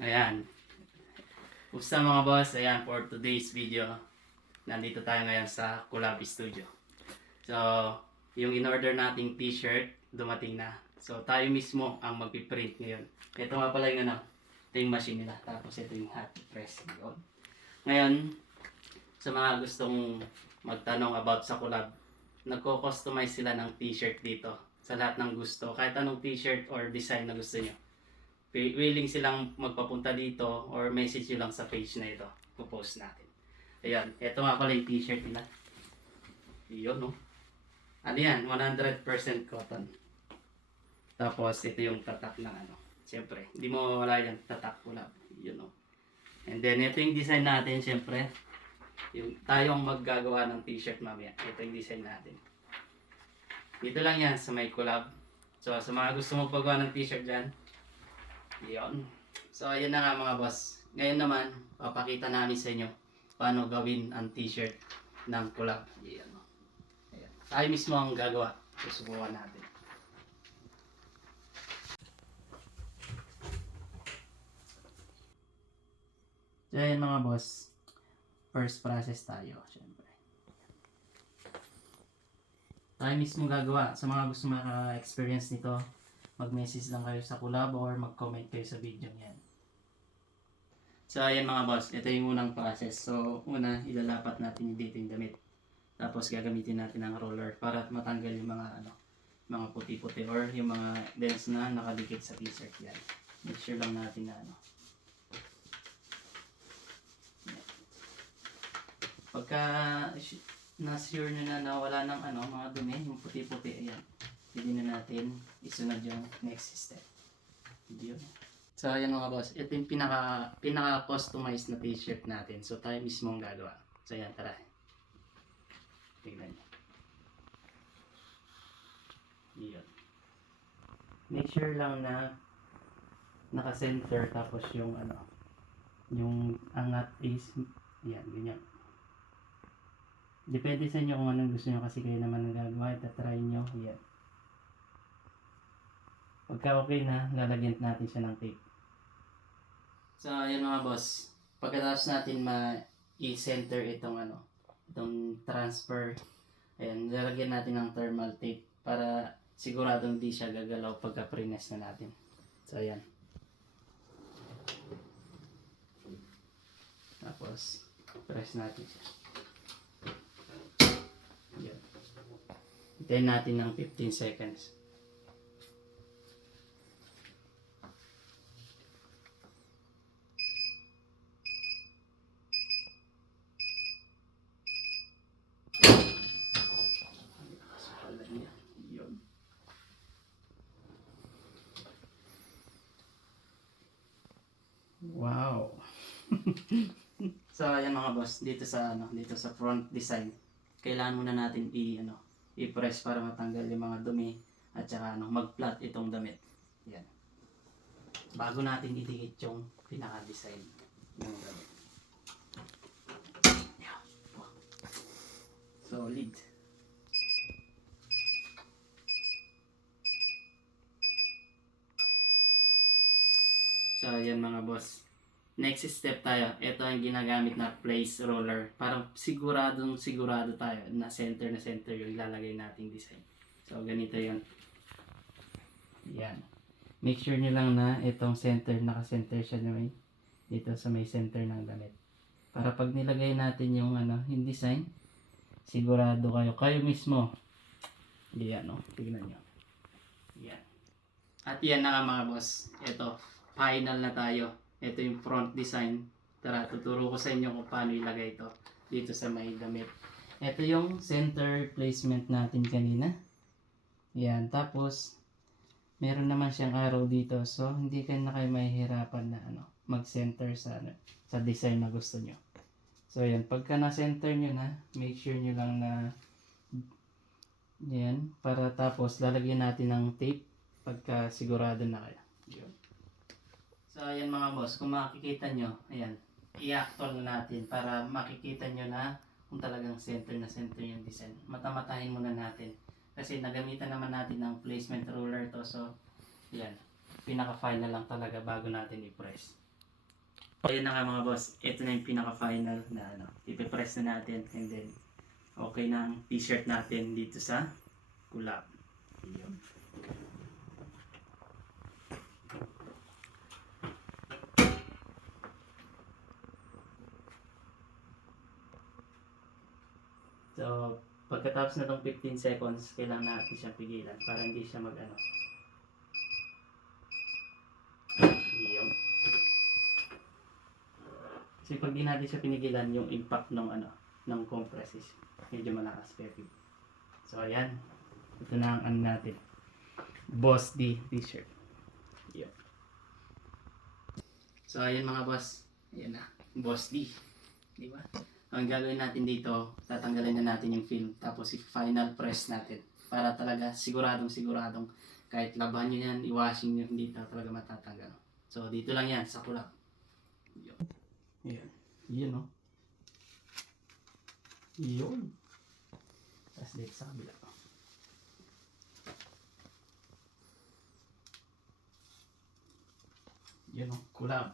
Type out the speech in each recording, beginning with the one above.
Ayan. Kumusta mga boss? Ayan, for today's video, nandito tayo ngayon sa Collab Studio. So, yung in-order nating t-shirt, dumating na. So, tayo mismo ang magpiprint ngayon. Ito nga pala yung ito yung machine nila. Tapos ito yung hot press. Yun. Ngayon, sa mga gustong magtanong about sa Collab, nagko-customize sila ng t-shirt dito. Sa lahat ng gusto. Kahit anong t-shirt or design na gusto nyo. Willing silang magpapunta dito or message nyo lang sa page na ito. Pupost natin. Ayan. Ito nga pala yung t-shirt nila. Yun, no? Ano yan? 100% cotton. Tapos, ito yung tatak ng Siyempre, hindi mo wala yan tatak pula. Yun, no? And then, ito yung design natin, siyempre. Yung tayong maggagawa ng t-shirt mamaya. Ito yung design natin. Dito lang yan sa may collab. So, sa mga gusto magpagawa ng t-shirt dyan, yun. So, ayun na nga mga boss. Ngayon naman, papakita namin sa inyo paano gawin ang t-shirt ng collab. Ayan. Ayan. Tayo mismo ang gagawa. Susubukan natin. So, ayan mga boss. First process tayo, syempre. Tayo mismo gagawa. Sa mga gusto maka-experience nito, mag-message lang kayo sa collab or mag-comment kayo sa video niyan. So ayan mga boss, ito yung unang process. So una, ilalapat natin dito yung damit. Tapos gagamitin natin ang roller para matanggal yung mga mga puti-puti or yung mga dents na nakadikit sa t-shirt yan. Make sure lang natin na Pagka na-sure nyo na nawala ng mga dumi, yung puti-puti, ayan. Pwede na natin isunod yung next step. Yun. So ayan mga boss, ito yung pinaka-customized na t-shirt natin. So tayo mismo ang gagawa. So ayan, tara. Tingnan nyo. Yun. Make sure lang na naka-center tapos yung yung angat is, yan, ganyan. Depende sa inyo kung anong gusto nyo kasi kayo naman nagagawa. Itatry nyo, yan. Pagka okay na, lalagyan natin siya ng tape. So, ayan mga boss. Pagkatapos natin i-center itong transfer, ayan, lalagyan natin ng thermal tape para siguradong di siya gagalaw pagka prines na natin. So, ayan. Tapos, press natin siya. Ayan. Hintayin natin ng 15 seconds. Wow. So ayan mga boss, dito sa front design, kailangan muna natin i-press para matanggal yung mga dumi at saka mag-flat itong damit. Yan. Bago natin idikit yung pinaka-design ng damit. Yan. Wow. Solid. So ayan mga boss. Next step tayo. Ito ang ginagamit na place roller. Parang sigurado tayo na center yung ilalagay nating design. So ganito yon. Yan. Make sure nyo lang na itong center, naka-center siya na dito sa may center ng damit. Para pag nilagay natin yung yung design, sigurado kayo mismo. Yan tignan nyo. Yan. At yan na nga mga boss. Ito, final na tayo. Ito yung front design. Tara, tuturo ko sa inyo kung paano ilagay ito dito sa may damit. Ito yung center placement natin kanina. Yan, tapos meron naman siyang arrow dito. So, hindi kayo mahihirapan na mag-center sa design na gusto nyo. So, yan, pagka na-center nyo na, make sure nyo lang na yan, para tapos lalagyan natin ng tape pagka sigurado na kayo. Yun. So ayan mga boss, kung makikita nyo, ayan, i-actual na natin para makikita nyo na kung talagang center yung design. Matamatahin muna natin kasi nagamitan naman natin ng placement ruler to. So ayan, pinaka-final lang talaga bago natin i-press. Ayan na nga mga boss, ito na yung pinaka-final na ano, ipipress na natin and then okay na ang t-shirt natin dito sa collab. Yun. So, pagkatapos na tong 15 seconds, kailangan natin siya pigilan para hindi siya mag-ano. Yun. Kasi pag di natin siya pinigilan, yung impact ng ano, ng compress is medyo malakas pepe. So, ayan. Ito na ang ano natin. Boss D t-shirt. Yun. So, ayan mga boss. Ayan na. Boss D. Di ba? Ang gagawin natin dito, tatanggalin na natin yung film. Tapos, i-final press natin. Para talaga siguradong kahit laban nyo yan, i-washing nyo, hindi talaga matatanggal. So, dito lang yan, sa kulak. Yun. Yun. Yun, no? Yun. Tapos dito sa kabila. Yun, no? Kulab.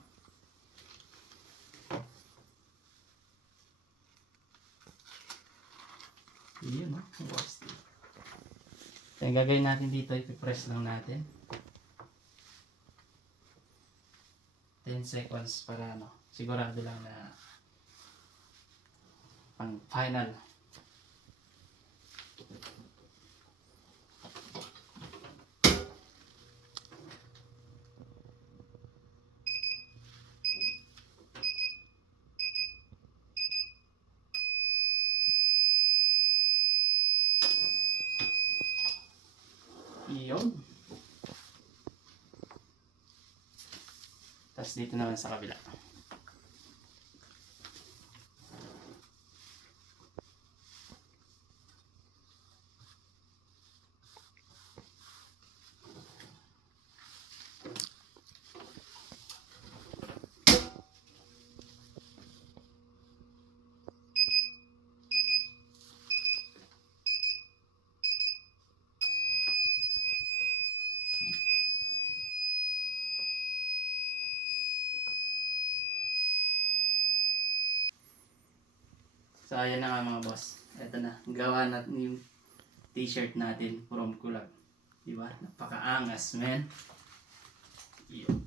Yun, no? Boss D. Ang gagawin natin dito, ipipress lang natin. 10 seconds para ano, sigurado lang na pang final. Iyon. Tapos dito naman sa kabila. So ayan na nga mga boss. Ito na. Gawa natin yung t-shirt natin from Kulab. Diba? Napakaangas, men. Yun.